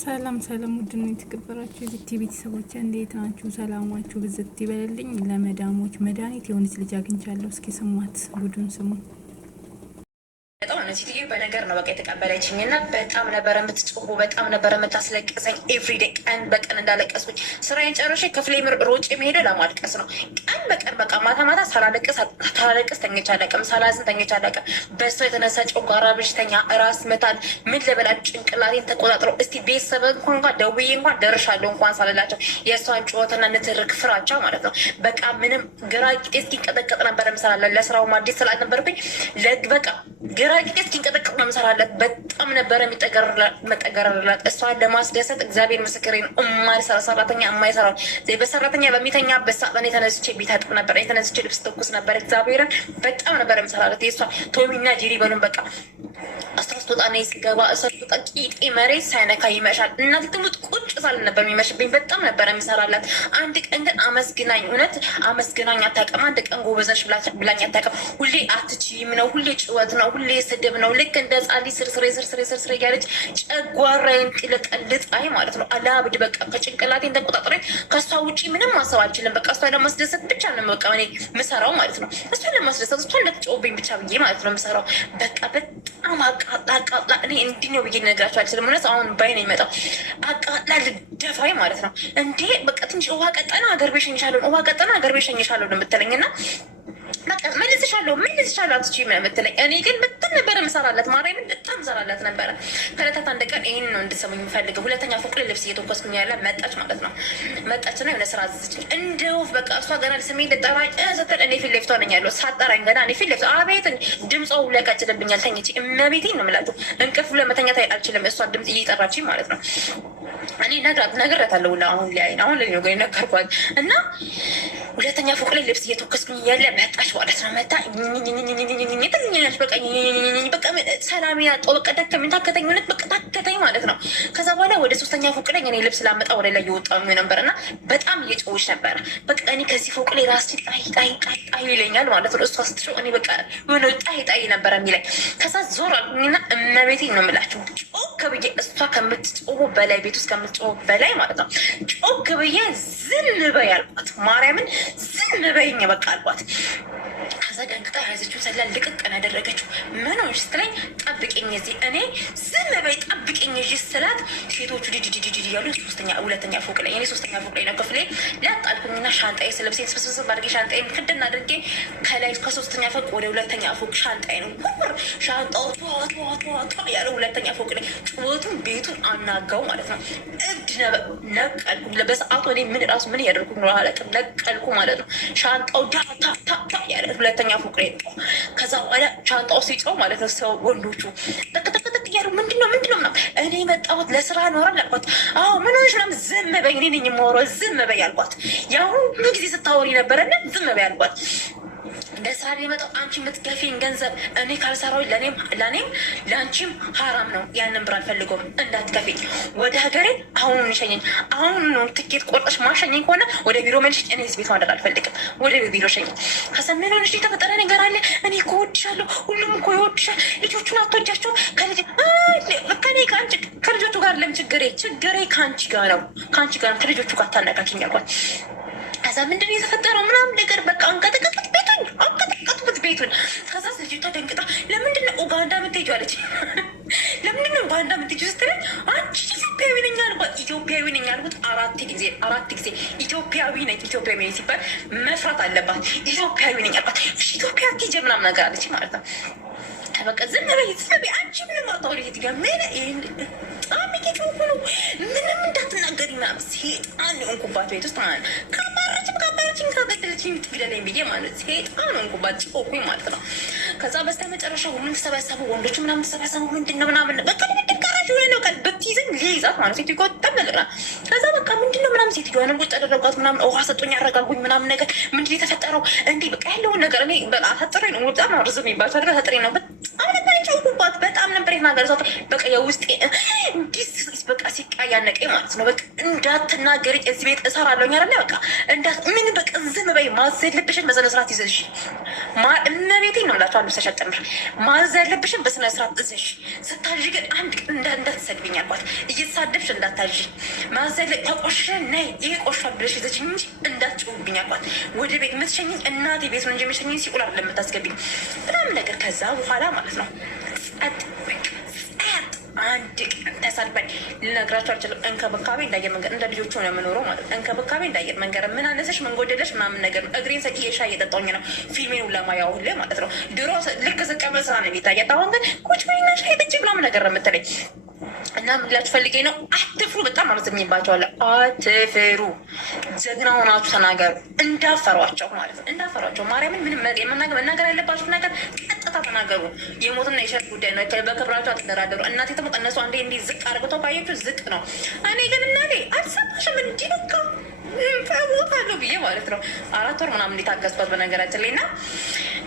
ሰላም ሰላም፣ ውድና የተከበራችሁ የዚህ ቤተሰቦች እንዴት ናችሁ? ሰላማችሁ ብዝት ይበልልኝ። ለመዳሞች መድኃኒት የሆነች ልጅ አግኝቻለሁ። እስኪ ስሟት፣ ጉዱን ስሙ። ሴትዮ በነገር ነው በቃ የተቀበለችኝ እና በጣም ነበረ የምትጮሁ፣ በጣም ነበረ የምታስለቅሰኝ። ኤቭሪዴ ቀን በቀን እንዳለቀስኩኝ ስራዬን ጨርሼ ክፍሌ ሮጬ የሚሄደው ለማልቀስ ነው። ቀን በቀን በቃ ማታ ማታ ሳላለቅስ ተኝቼ አላውቅም፣ ሳላዝን ተኝቼ አላውቅም። በሷ የተነሳ ጨጓራ በሽተኛ፣ ራስ ምታት፣ ምን ልበላችሁ ጭንቅላቴን ተቆጣጥረው እስቲ ቤተሰብ እንኳን ደውዬ እንኳን ደርሻለሁ እንኳን ሳልላቸው የእሷን ጩኸትና ንትርክ ፍራቻ ማለት ነው። በቃ ምንም ግራ ቂጤ እስኪንቀጠቀጥ ነበረ ምሰራለን። ለስራው ማዲስ ስላልነበርኩኝ በቃ ግራ ቂጤ እስኪንቀጠቀጥ ነው የምሰራላት። በጣም ነበረ መጠገረላት እሷን ለማስደሰት። እግዚአብሔር ምስክሬ ነው። የማይሰራ ሰራተኛ የማይሰራው በሰራተኛ በሚተኛበት ሰዓት እኔ ተነስቼ ቤት አጥብ ነበር፣ የተነስቼ ልብስ ተኩስ ነበር። እግዚአብሔርን በጣም ነበረ የምሰራላት። የእሷ ቶሚና ጄሪ በሉን በቃ አስተስተውጣ ነ ሲገባ እሰጡጣ ቂጤ መሬት ሳይነካ ይመሻል። እናቴ ትሙት ቁጭ ሳል ነበር የሚመሽብኝ። በጣም ነበረ የሚሰራላት። አንድ ቀን ግን አመስግናኝ፣ እውነት አመስግናኝ አታውቅም። አንድ ቀን ጎበዘሽ ብላኝ አታውቅም። ሁሌ አትችይም ነው፣ ሁሌ ጭወት ነው፣ ሁሌ ስድብ ነው። ልክ እንደ ጻሊ ስርስሬ እያለች ጨጓራዬን ጥልቀልጣይ ማለት ነው። አላብድ በቃ ከጭንቅላቴን ተቆጣጥሬ ከእሷ ውጪ ምንም ማሰብ አልችልም። በቃ እሷ ለማስደሰት ብቻ ነው በቃ እኔ ምሰራው ማለት ነው። እሷ ለማስደሰት እሷ እንደተጫወብኝ ብቻ ብዬ ማለት ነው ምሰራው። በቃ በጣም አቃጥላ እኔ እንዲህ ነው ብዬ ልነግራቸው አልችልም። እውነት አሁን ባይ ነው የሚመጣው። አቃጥላ ልደፋኝ ማለት ነው። እንዴ በቃ ትንሽ ውሃ ቀጠና ሀገር ቤት ሸኝሻለሁ፣ ውሃ ቀጠና ሀገር ቤት ሸኝሻለሁ ነው የምትለኝ እና በቃ መልስሻለሁ አትችይም ነው የምትለኝ። እኔ ግን በጣም ነበረ ምሰራላት፣ ማርያምን በጣም ምሰራላት ነበረ። ከዕለታት አንድ ቀን ይህን ነው እንድትሰሙኝ የምፈልገው። ሁለተኛ ፎቅ ላይ ልብስ እየተኮስኩኝ ያለ መጣች ማለት ነው። መጣችና የሆነ ስራ አዘዘችኝ እንደ ወፍ በቃ እሷ ገና ስሜ ልጠራኝ ስትል እኔ ፊት ለፊቷ ነኝ ያለው። ሳጠራኝ ገና እኔ ፊት ለፊቷ አቤት ድምጿ ሁላ ያቃጭልብኛል። ተኝቼ እመቤቴን ነው የምላችሁ እንቅልፍ ለመተኛት አልችልም። እሷ ድምፅ እየጠራችኝ ማለት ነው። እኔ ነግራታለሁ። አሁን ላይ ነው ነገርኳት እና ሁለተኛ ፎቅ ላይ ልብስ እየተወከስኩኝ እያለ መጣች ማለት ነው። መጣ ትኛለች በቃ ሰላም ያጣው በቃ ደከመኝ፣ ታከተኝ፣ እውነት በቃ ታከተኝ ማለት ነው። ከዛ በኋላ ወደ ሶስተኛ ፎቅ ላይ እኔ ልብስ ላመጣ ወደ ላይ እየወጣሁ ነበር እና በጣም እየጮኸች ነበረ። በቃ እኔ ከዚህ ፎቅ ላይ ራስ ጣይ ይለኛል ማለት ነው። እሷ ስትጮህ እኔ በቃ የሆነ ጣይ ነበረ የሚለኝ። ከዛ ዞር አልኩኝና እመቤቴን ነው የምላችሁ ጮክ ብዬ እሷ ከምትጮህ በላይ ቤት ውስጥ ከምትጮህ በላይ ማለት ነው ጮክ ብዬ ዝም በይ አልኳት። ማርያምን ዝም በይኝ በቃ አልኳት። ከዛ ደንግጣ ያዘችው ሰላ ልቅቅ ያደረገችው ምን ሆንሽ ስትለኝ ጠብቂኝ እዚህ እኔ ዝም በይ ጠብቂኝ እዚህ ስላት ሴቶቹ ዲዲዲዲ እያሉ ሁለተኛ ፎቅ ላይ እኔ ሶስተኛ ፎቅ ላይ ነው ክፍሌ ላጣልኩኝና ሻንጣዬ ስለብሴን ስብስብ አድርጌ ሻንጣዬን ክድና አድርጌ ከላይ ከሶስተኛ ፎቅ ወደ ሁለተኛ ፎቅ ሻንጣዬን ውር ሻንጣው ቷ ያለ ሁለተኛ ፎቅ ላይ ጩኸቱን ቤቱን አናጋው ማለት ነው። እብድ ነቀልኩ በሰዓቱ እኔ ምን እያደረኩ ነው አላውቅም። ነቀልኩ ማለት ነው። ሻንጣው ታ ያለ ሁለተኛ ፎቅ ላይ ነው። ከዛ በኋላ ሻንጣው ሲጮህ ማለት ነው ሰው ወንዶቹ ተከተከተክ እያሉ ምንድነው ምናምን እኔ መጣሁት ለስራ ነው አልኳት። አዎ ምን ሆነሽ ነው? ዝም በይ እኔ ነኝ የማወራው ዝም በይ አልኳት። ያው ሁሉ ጊዜ ስታወሪ ነበረና ዝም በይ አልኳት። ለስራ የመጣው አንቺ የምትገፊኝ ገንዘብ እኔ ካልሰራሁኝ ለእኔም ለአንቺም ሀራም ነው። ያንን ብር አልፈልገውም እንዳትገፊኝ። ወደ ሀገሬ አሁኑን ሸኘኝ። አሁኑን ትኬት ቆርጠሽ ማሸኘኝ ከሆነ ወደ ቢሮ መልሽ። እኔ ቤት ማደር አልፈልግም። ወደ ቢሮ ሸኘኝ። ከሰሜን ሆነሽ የተፈጠረ ነገር አለ። እኔ እኮ እወድሻለሁ። ሁሉም እኮ ይወድሻል። ልጆቹን አትወጃቸው። ከልጆቹ ጋር ለም ችግሬ ከአንቺ ጋር ነው። ከልጆቹ ጋር ታነካኪኝ አልኳት። ከዛ ምንድን የተፈጠረው ምናምን ነገር በቃ አንቀጠቀጡት ቤቱን። ከዛ ልጅቷ ደንግጣ ለምንድን ነው ኡጋንዳ የምትሄጂው አለች። ለምንድን ነው ኡጋንዳ የምትሄጂው ስትለኝ አንቺ ኢትዮጵያዊ ነኝ አልኳት። ኢትዮጵያዊ ነኝ አልኩት አራት ጊዜ ኢትዮጵያዊ ነኝ ሲባል መፍራት አለባት። ኢትዮጵያዊ ነኝ አልኳት። ኢትዮጵያ አትሄጂ ምናምን ነገር አለች ማለት ነው። በቃ ዝም በይ አንቺ ምንም አታወሪ ሴትጋ ምን በጣም ጌጭ ነው ምንም እንዳትናገሪ ምናምን ሴጣን የሆንኩባት ቤት ውስጥ ማለት ነው። ካባረችኝ ካገደለችኝ የምትግደለኝ ብዬ ማለት ሴጣን የሆንኩባት ጭቆኩኝ ማለት ነው። ከዛ በስተ መጨረሻ ሁሉም ተሰበሰቡ፣ ወንዶቹ ምናምን ተሰበሰቡ። ምንድነው ምናምን በቃ ድጋራሽ ሆነ ነው ቀን ብትይዘኝ ሊይዛት ማለት ሴትዮዋ ተመለቅና ከዛ በቃ ምንድነው ምናምን ሴትዮዋንም ቁጭ አደረጓት ምናምን ውሃ ሰጡኝ፣ ያረጋጉኝ ምናምን ነገር ምንድን የተፈጠረው እንዲህ በቃ ያለውን ነገር እኔ በቃ አሳጥሬ ነው በጣም ርዝም የሚባል ታድረ አሳጥሬ ነው በጣም ነበር የጨውኩባት። በጣም ነበር የተናገረ ሰው በቃ የውስጤ እንዲህ በቃ ሲቃያነቀኝ ማለት ነው። በቃ እንዳትናገሪ እዚህ ቤት እሰራለሁኝ አይደለ በቃ ምን በቃ ዝም በይ ማዘል ልብሽን በስነ ስርዓት ይዘሽ እመቤቴን ነው የምላቸው። አልብሰሽ አጨምር ማዘዝ ያለብሽን በስነ ስርዓት እዘሽ። ስታዥ ግን አንድ እንዳትሰድብኝ አልኳት። እየተሳደብሽ እንዳታዥ ማዘዝ ተቆሸ ነይ ይሄ ቆሻል ብለሽ ይዘችኝ እንጂ እንዳትጭውብኝ አልኳት። ወደ ቤት የምትሸኝኝ እናቴ ቤት ነው እንጂ የሚሸኝኝ ሲቁል አይደለም የምታስገብኝ ምናምን ነገር። ከዛ በኋላ ማለት ነው አንድ ቀን ተሳድባኝ ልነግራቸው አልችልም። እንክብካቤ እንዳየር መንገድ እንደ ልጆቹ ነው የምኖረው ማለት ነው። እንክብካቤ እንዳየር መንገድ ምን አነሰሽ ምን ጎደለሽ ምናምን ነገር ነው። እግሬን ሰቅዬ ሻይ እየጠጣሁኝ ነው ፊልሜን ለማያው ሁሌ ማለት ነው። ድሮ ልክ ስቀመጥ ስራ ነው የሚታየት። አሁን ግን ቁጭ በይና ሻይ ጠጪ ምናምን ነገር ነው የምትለኝ። እና ምን ላችሁ ፈልጌ ነው፣ አትፍሩ። በጣም አመሰግኝባቸዋለሁ። አትፍሩ፣ ጀግና ሆናችሁ ተናገሩ። እንዳፈሯቸው ማለት ነው፣ እንዳፈሯቸው። ማርያምን ምንም መናገር ያለባችሁ ነገር ቀጥታ ተናገሩ። የሞትና የሸር ጉዳይ ነው። በክብራቸው አትደራደሩ። እናቴ ተሞቅ እነሱ አንዴ እንዲህ ዝቅ አድርገው ካየችሁ ዝቅ ነው። እኔ ግን እናቴ አልሰማሽም እንዲህ በቃ ፈቦታለሁ ብዬ ማለት ነው። 4 ወር ምናምን እንዲታገዝኳት በነገራችን ላይ እና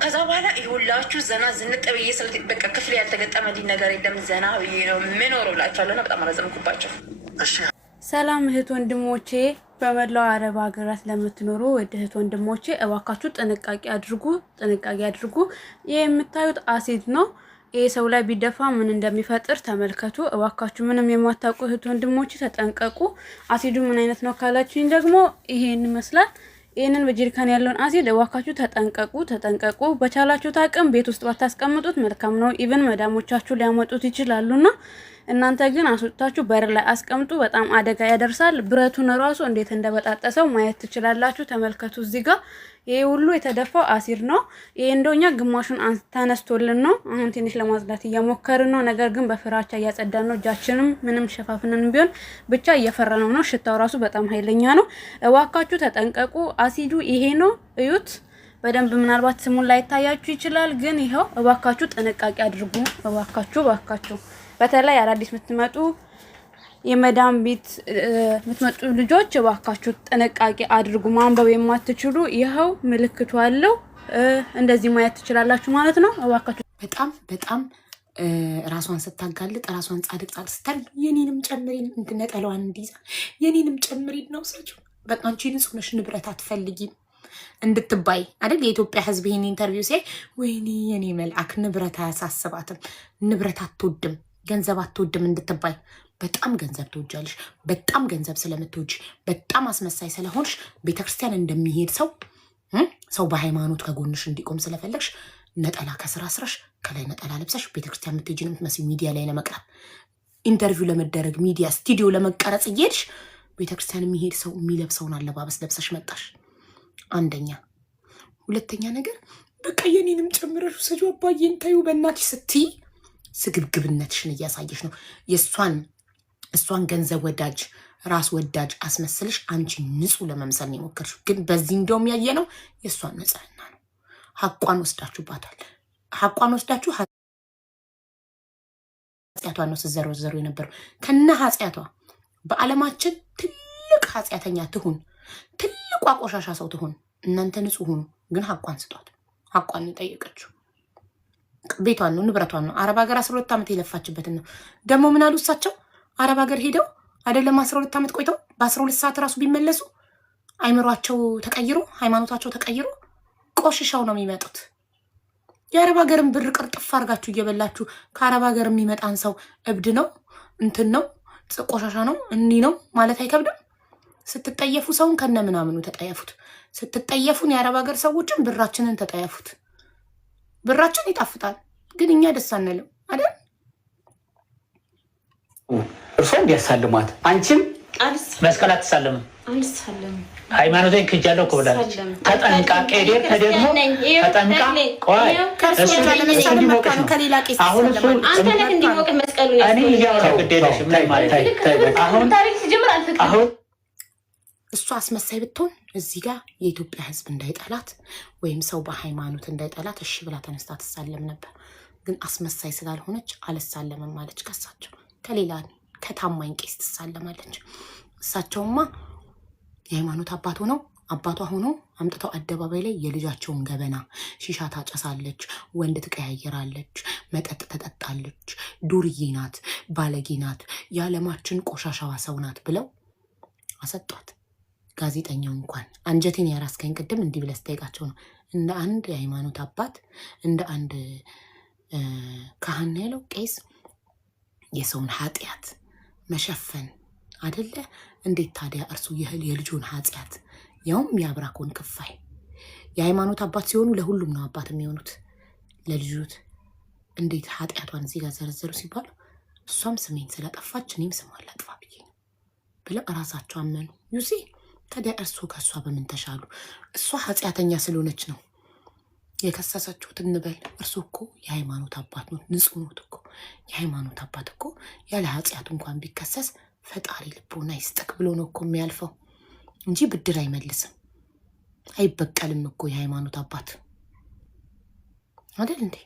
ከዛ በኋላ ይሁላችሁ ዘና ዝንጥ ብዬ በቃ ክፍሌ ያልተገጠመልኝ ነገር የለም። ዘና ብዬ ነው ምኖረው ብላችኋለሁ። በጣም አላዘምኩባቸው። ሰላም እህት ወንድሞቼ፣ በመላው አረብ ሀገራት ለምትኖሩ ወደ እህት ወንድሞቼ እባካችሁ ጥንቃቄ አድርጉ፣ ጥንቃቄ አድርጉ። ይህ የምታዩት አሲድ ነው። ይህ ሰው ላይ ቢደፋ ምን እንደሚፈጥር ተመልከቱ። እባካችሁ ምንም የማታውቁ እህት ወንድሞቼ ተጠንቀቁ። አሲዱ ምን አይነት ነው ካላችሁኝ ደግሞ ይሄን ይመስላል። ይሄንን በጀሪካን ያለውን አሲድ እባካችሁ ተጠንቀቁ፣ ተጠንቀቁ። በቻላችሁት አቅም ቤት ውስጥ ባታስቀምጡት መልካም ነው። ኢቭን መዳሞቻችሁ ሊያመጡት ይችላሉና እናንተ ግን አስወጣችሁ በር ላይ አስቀምጡ። በጣም አደጋ ያደርሳል። ብረቱን ራሱ እንዴት እንደበጣጠሰው ማየት ትችላላችሁ። ተመልከቱ። እዚህ ጋር ይሄ ሁሉ የተደፋው አሲድ ነው። ይሄ እንደኛ ግማሹን ተነስቶልን ነው። አሁን ትንሽ ለማጽዳት እየሞከርን ነው። ነገር ግን በፍራቻ እያጸዳን ነው። እጃችንም ምንም ሸፋፍነን ቢሆን ብቻ እየፈራነው ነው። ሽታው ራሱ በጣም ኃይለኛ ነው። እባካችሁ ተጠንቀቁ። አሲዱ ይሄ ነው። እዩት በደንብ። ምናልባት ስሙን ላይ ታያችሁ ይችላል፣ ግን ይሄው እባካችሁ ጥንቃቄ አድርጉ። እባካችሁ በተለይ አዳዲስ የምትመጡ የመዳም ቤት የምትመጡ ልጆች እባካችሁ ጥንቃቄ አድርጉ። ማንበብ የማትችሉ ይኸው ምልክቱ አለው፣ እንደዚህ ማየት ትችላላችሁ ማለት ነው። እባካችሁ በጣም ራሷን ስታጋልጥ ራሷን ጻድቅ ስታል የኔንም ጨምሪን እንድነጠለዋን እንዲዛ የኔንም ጨምሪን ነው ሰጪው። በቃ አንቺ ንጹህ ነሽ፣ ንብረት አትፈልጊም እንድትባይ አይደል? የኢትዮጵያ ሕዝብ ይሄን ኢንተርቪው ሲያይ ወይኔ የኔ መልአክ ንብረት አያሳስባትም፣ ንብረት አትወድም፣ ገንዘብ አትወድም እንድትባይ። በጣም ገንዘብ ትወጃለሽ። በጣም ገንዘብ ስለምትወጂ በጣም አስመሳይ ስለሆንሽ ቤተክርስቲያን እንደሚሄድ ሰው በሃይማኖት ከጎንሽ እንዲቆም ስለፈለግሽ ነጠላ ከስራ ስራሽ ከላይ ነጠላ ለብሰሽ ቤተክርስቲያን የምትሄጂ ነው የምትመስዪው። ሚዲያ ላይ ለመቅረብ ኢንተርቪው ለመደረግ ሚዲያ ስቱዲዮ ለመቀረጽ እየሄድሽ ቤተክርስቲያን የሚሄድ ሰው የሚለብሰውን አለባበስ ለብሰሽ መጣሽ። አንደኛ። ሁለተኛ ነገር በቃ የኔንም ጨምረሽ ሰጁ አባዬን ታዩ በእናትሽ ስትይ ስግብግብነትሽን እያሳየሽ ነው። እሷን ገንዘብ ወዳጅ ራስ ወዳጅ አስመስልሽ አንቺ ንጹህ ለመምሰል ነው የሞከርሽው። ግን በዚህ እንደውም ያየ ነው የእሷን ንጽህና ነው። ሀቋን ወስዳችሁባታል። ሀቋን ወስዳችሁ ኃጢአቷን ነው ስትዘረዘሩ የነበረው ከነ ኃጢአቷ። በዓለማችን ትልቅ ኃጢአተኛ ትሁን፣ ትልቋ ቆሻሻ ሰው ትሁን፣ እናንተ ንጹህ ሁኑ። ግን ሀቋን ስጧት። ሀቋን ጠየቀችው። ቤቷን ነው ንብረቷን ነው። አረብ ሀገር 12 ዓመት የለፋችበትን ነው። ደግሞ ምን አሉ እሳቸው አረብ ሀገር ሄደው አይደለም 12 ዓመት ቆይተው በ12 ሰዓት ራሱ ቢመለሱ አይምሯቸው ተቀይሮ ሃይማኖታቸው ተቀይሮ ቆሽሻው ነው የሚመጡት። የአረብ ሀገርን ብር ቅርጥፍ አድርጋችሁ እየበላችሁ ከአረብ ሀገር የሚመጣን ሰው እብድ ነው እንትን ነው ቆሻሻ ነው እንዲህ ነው ማለት አይከብድም። ስትጠየፉ ሰውን ከነ ምናምኑ ተጠየፉት። ስትጠየፉን የአረብ ሀገር ሰዎችን ብራችንን ተጠየፉት። ብራችን ይጣፍጣል፣ ግን እኛ ደስ አንልም አይደል? እርሶ እንዲያሳልሟት አንቺም መስቀል አትሳለምም። ሃይማኖቴን ክጃለሁ እኮ ብላለች። ተጠንቃ ቄዴር ተደግሞ ተጠንቃ ቆይ አሁን እሱ አስመሳይ ብትሆን እዚህ ጋር የኢትዮጵያ ሕዝብ እንዳይጠላት ወይም ሰው በሃይማኖት እንዳይጠላት እሺ ብላ ተነስታ ትሳለም ነበር። ግን አስመሳይ ስላልሆነች አልሳለምም ማለች። ከሳቸው ከሌላ ከታማኝ ቄስ ትሳለማለች። እሳቸውማ የሃይማኖት አባቷ ሆኖ አምጥተው አደባባይ ላይ የልጃቸውን ገበና ሺሻ ታጨሳለች፣ ወንድ ትቀያየራለች፣ መጠጥ ተጠጣለች፣ ዱርዬ ናት፣ ባለጌ ናት፣ የዓለማችን ቆሻሻዋ ሰው ናት ብለው አሰጧት። ጋዜጠኛው እንኳን አንጀቴን ያራስከኝ ቅድም እንዲህ ብለህ ስጠይቃቸው ነው እንደ አንድ የሃይማኖት አባት እንደ አንድ ካህን ያለው ቄስ የሰውን ኃጢአት መሸፈን አደለ? እንዴት ታዲያ እርሱ የልጁን ኃጢአት ያውም የአብራኮን ክፋይ የሃይማኖት አባት ሲሆኑ ለሁሉም ነው አባት የሚሆኑት ለልጁት እንዴት ኃጢአቷን እዚህ ጋር ዘረዘሩ ሲባሉ እሷም ስሜን ስለጠፋች እኔም ስሟን ላጥፋ ብዬ ነው ብለው እራሳቸው አመኑ። ዩሲ ታዲያ እርሱ ከእሷ በምን ተሻሉ? እሷ ኃጢአተኛ ስለሆነች ነው የከሰሰችሁት እንበል። እርሱ እኮ የሃይማኖት አባት ነው፣ ንጹህ ነው እኮ የሃይማኖት አባት እኮ ያለ ኃጢአቱ እንኳን ቢከሰስ ፈጣሪ ልቦና ይስጠቅ ብሎ ነው እኮ የሚያልፈው እንጂ ብድር አይመልስም፣ አይበቀልም እኮ የሃይማኖት አባት አይደል እንዴ?